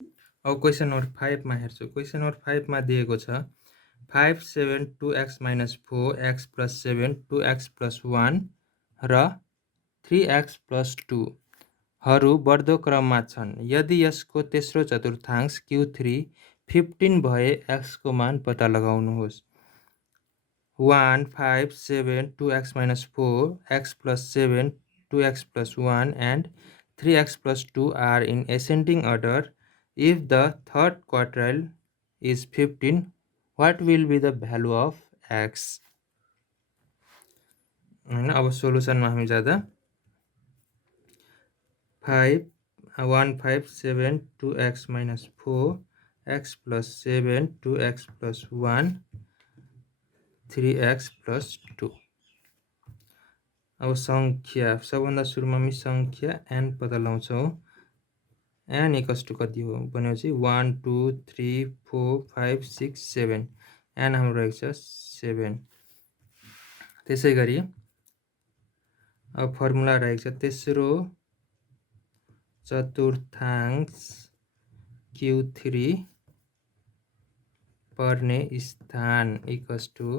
अब question number 5 मा हेर्छु। क्वेसन नम्बर 5 मा दिएको छ 5 7 2x - 4 x + 7 2x + 1 र 3x + 2 हरू बढ्दो क्रममा छन्। यदि यसको तेस्रो चतुर्थांश Q3 15 भए x को मान पत्ता लगाउनुहोस्। 1 5 7 2x - 4 x + 7 2x + 1 and 3x + 2 are in ascending order. If the third quartile is 15, what will be the value of x? हैन, अब सोलुसनमा हामी जाँदा 1 5 7 2x - 4 x + 7 2x + 1 3x + 2। अब संख्या सबभन्दा सुरुमा हामी संख्या n पत्ता लगाउँछौँ। n इक्वल्स टु कति हो भनेपछि 1 2 3 4 5 6 7 n हाम्रो रहेको छ 7। त्यसै गरी अब फर्मुला रहेको छ तेस्रो चतुर्थांश Q3 पर्ने स्थान equals to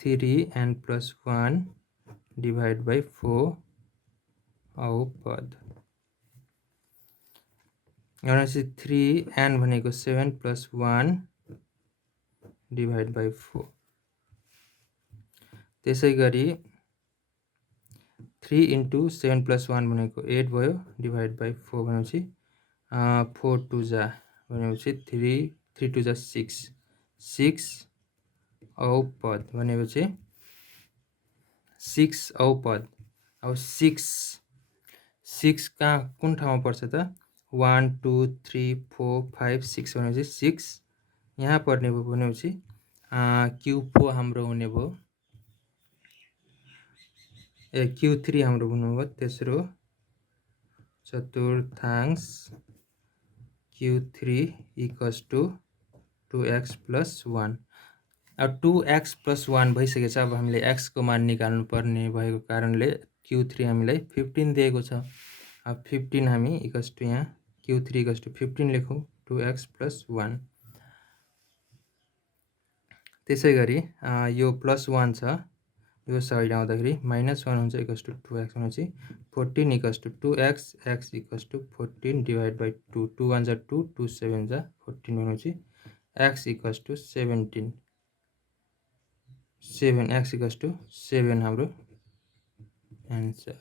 3n + 1 divide by 4 औ पद। भनेपछि 3n भनेको 7 + 1 डिभाइड बाई 4। त्यसै गरी 3 × 7 + 1 भनेको 8 भयो डिभाइड बाई 4 भनेपछि 4 2 जा भनेपछि 3 2 जा 6 6 औ पद भनेपछि 6 औ पद। अब 6 कहाँ कुन ठाउँमा पर्छ त 1 2 3 4 5 6 भनेपछि 6 यहाँ पर्ने भयो भनेपछि Q4 हाम्रो हुने भयो Q3 हाम्रो हुनुभयो तेस्रो चतुर्थांश Q3 इक्वल्स टु 2x + 1। अब 2x + 1 भइसकेछ। अब हामीले x को मान निकाल्नु पर्ने भएको कारणले Q3 हामीलाई 15 दिएको छ। अब 15 हामी इक्वल्स टु यहाँ Q3 इक्वल्स टु 15 लेखौँ 2x + 1। त्यसै गरी यो +1 छ यो साइड आउँदाखेरि -1 हुन्छ इक्वल्स टु 2x भनेपछि 14 equals to 2x x equals to 14 divide by 2 2 1 जा 2 2 7 जा 14 भनेपछि x equals to 17 7 x equals to 7 हाम्रो एन्सर।